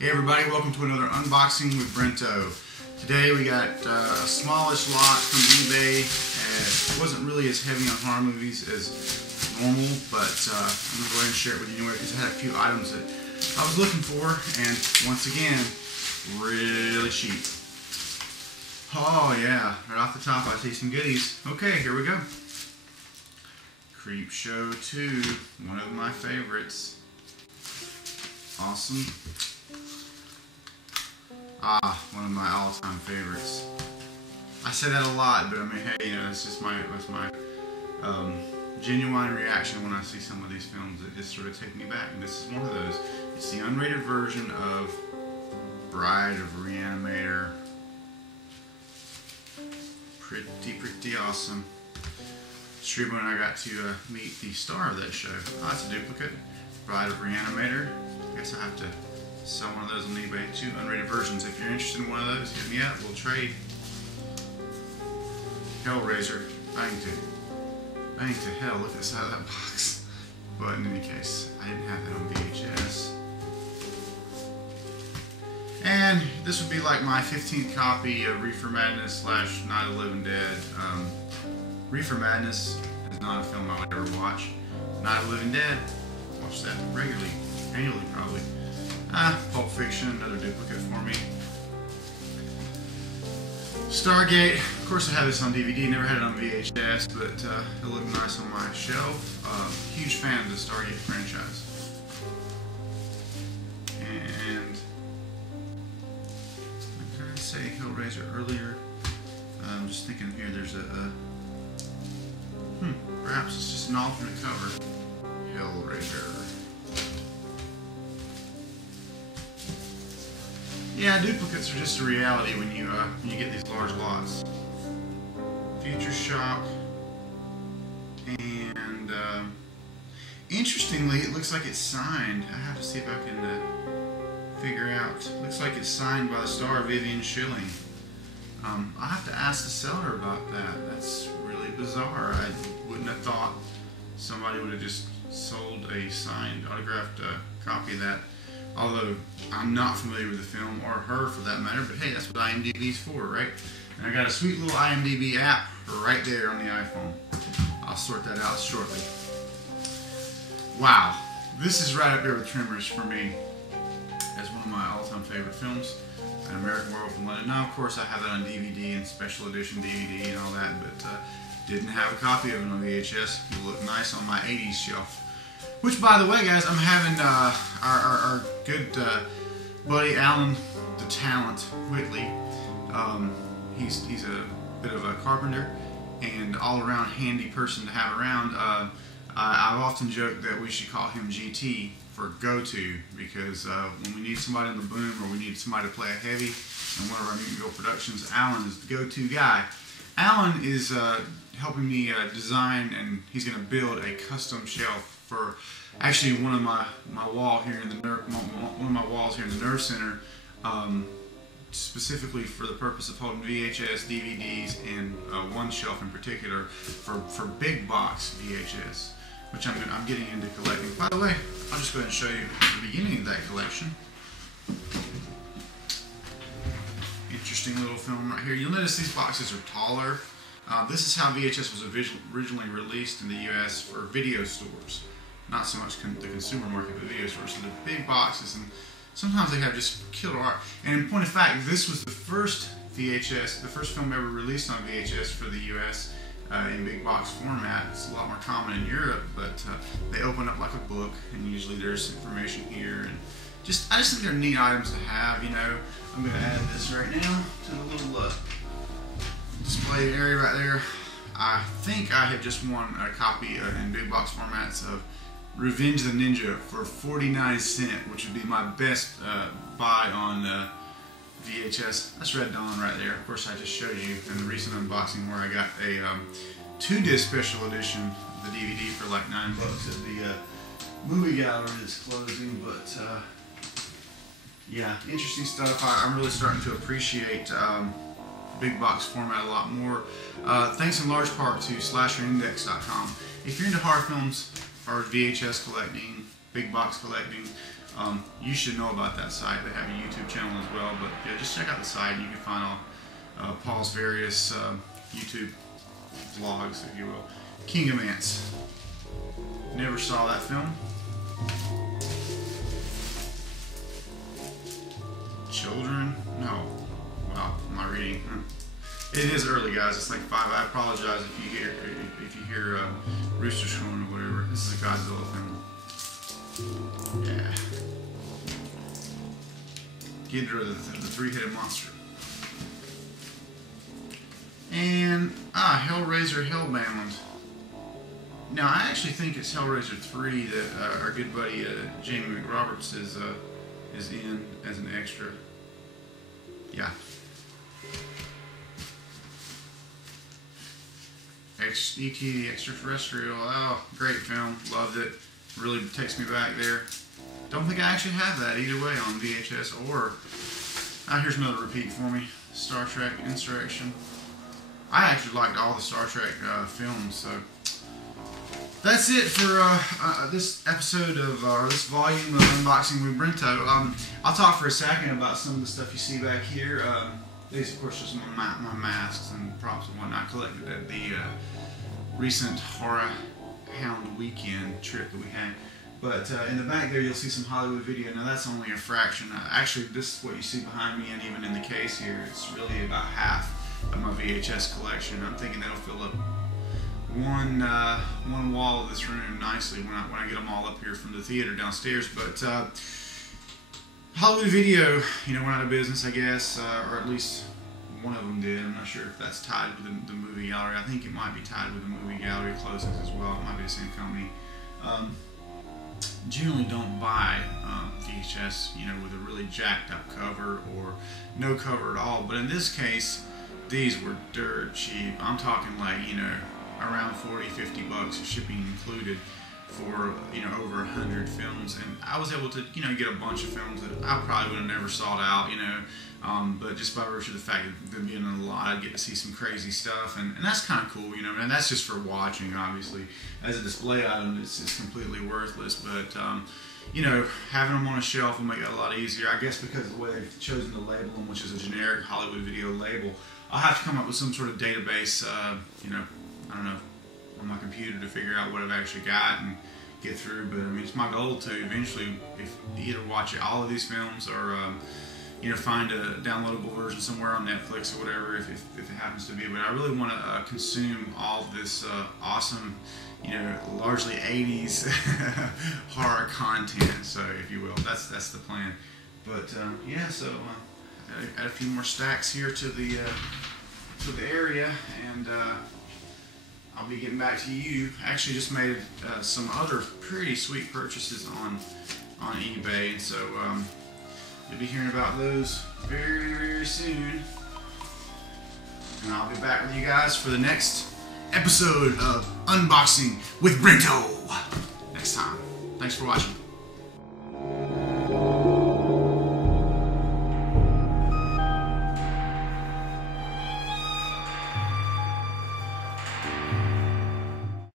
Hey everybody, welcome to another unboxing with Brento. Today we got a smallish lot from eBay. It wasn't really as heavy on horror movies as normal, but I'm going to go ahead and share it with you anyway because I had a few items that I was looking for, and once again, really cheap. Oh yeah, right off the top I see some goodies. Okay, here we go. Creepshow 2, one of my favorites. Awesome. One of my all-time favorites. I say that a lot, but I mean, hey, you know, that's just my genuine reaction when I see some of these films that just sort of take me back. And this is one of those. It's the unrated version of Bride of Reanimator. Pretty awesome. Stribo and I got to meet the star of that show. Oh, that's a duplicate. Bride of Reanimator. I guess I have to sell one of those on eBay. 2 unrated versions. If you're interested in one of those, hit me up. We'll trade. Hellraiser. Bang to hell. Look at the side of that box. But in any case, I didn't have that on VHS. And this would be like my 15th copy of Reefer Madness / Night of the Living Dead. Reefer Madness is not a film I would ever watch. Night of the Living Dead, watch that regularly, annually probably. Pulp Fiction, another duplicate for me. Stargate, of course I have this on DVD, never had it on VHS, but it'll look nice on my shelf. Huge fan of the Stargate franchise. And, what did I say Hellraiser earlier? I'm just thinking here there's perhaps it's just an alternate cover. Hellraiser. Yeah, duplicates are just a reality when you get these large lots. Future Shock, and interestingly, it looks like it's signed. I have to see if I can figure out. It looks like it's signed by the star Vivian Schilling. I have to ask the seller about that. That's really bizarre. I wouldn't have thought somebody would have just sold a signed, autographed copy of that. Although I'm not familiar with the film, or her for that matter, but hey, that's what IMDb's for, right? And I got a sweet little IMDb app right there on the iPhone. I'll sort that out shortly. Wow, this is right up there with Tremors for me as one of my all-time favorite films. An American Werewolf in London. Now, of course, I have that on DVD and special edition DVD and all that, but didn't have a copy of it on VHS. It'll look nice on my 80s shelf. Which, by the way, guys, I'm having our good buddy Alan the Talent Whitley. He's a bit of a carpenter and all-around handy person to have around. I've often joked that we should call him GT for go-to, because when we need somebody on the boom or we need somebody to play a heavy in one of our Mutant Girl productions, Alan is the go-to guy. Alan is helping me design, and he's going to build a custom shelf for actually one of my wall here in the one of my walls here in the Nerve Center, specifically for the purpose of holding VHS, DVDs, and one shelf in particular for big box VHS, which I'm getting into collecting. By the way, I'll just go ahead and show you the beginning of that collection. Interesting little film right here. You'll notice these boxes are taller. This is how VHS was originally released in the US for video stores. Not so much the consumer market, but video stores. So they're big boxes, and sometimes they have just killer art. And in point of fact, this was the first VHS, the first film ever released on VHS for the US in big box format. It's a lot more common in Europe, but they open up like a book, and usually there's information here. And I just think they're neat items to have. You know, I'm going to add this right now to the little display area right there. I think I have just won a copy in big box formats of Revenge of the Ninja for 49 cents, which would be my best buy on VHS. That's Red Dawn right there. Of course, I just showed you in the recent unboxing where I got a 2-disc special edition of the DVD for like $9 at the movie gallery that's closing. But yeah, interesting stuff. I'm really starting to appreciate big box format a lot more. Thanks in large part to slasherindex.com. If you're into horror films or VHS collecting, big box collecting, you should know about that site. They have a YouTube channel as well, but yeah, just check out the site and you can find all Paul's various YouTube vlogs, if you will. King of Ants. Never saw that film. Children? No. Well, I'm not reading. It is early, guys. It's like 5. I apologize if you hear roosters crowing or whatever. This is a Godzilla film. Yeah. Ghidorah, the three-headed monster. And Hellraiser Hellbound. Now I actually think it's Hellraiser 3 that our good buddy Jamie McRoberts is in as an extra. Yeah. E.T. Extraterrestrial. Oh, great film. Loved it. Really takes me back there. Don't think I actually have that either way on VHS or. Here's another repeat for me. Star Trek Insurrection. I actually liked all the Star Trek films, so that's it for this episode of this volume of Unboxing with Brento. I'll talk for a second about some of the stuff you see back here. These, of course, just my masks and props and whatnot collected at the recent Horror Hound weekend trip that we had. But in the back there, you'll see some Hollywood video. Now, that's only a fraction. Actually, this is what you see behind me, and even in the case here, it's really about half of my VHS collection. I'm thinking that'll fill up one wall of this room nicely when I get them all up here from the theater downstairs. But Hollywood Video, went out of business, I guess, or at least one of them did. I'm not sure if that's tied with the movie gallery. I think it might be tied with the movie gallery closings as well. It might be the same company. Generally don't buy VHS, with a really jacked up cover or no cover at all. But in this case, these were dirt cheap. I'm talking like, around 40, 50 bucks, shipping included, for, over 100 films. And I was able to, get a bunch of films that I probably would have never sought out, but just by virtue of the fact that them being in a lot, I'd get to see some crazy stuff, and that's kind of cool, and that's just for watching, obviously. As a display item, it's completely worthless, but, having them on a shelf will make it a lot easier. I guess because of the way they've chosen to label them, which is a generic Hollywood Video label, I'll have to come up with some sort of database, I don't know, on my computer to figure out what I've actually got and get through. But I mean, it's my goal to eventually, if either watch all of these films or find a downloadable version somewhere on Netflix or whatever, if it happens to be. But I really want to consume all this awesome, largely 80s horror content. So, if you will, that's the plan. But yeah, so add a few more stacks here to the area, and I'll be getting back to you. Actually, just made some other pretty sweet purchases on eBay, and so you'll be hearing about those very, very soon. And I'll be back with you guys for the next episode of Unboxing with Brento next time. Thanks for watching.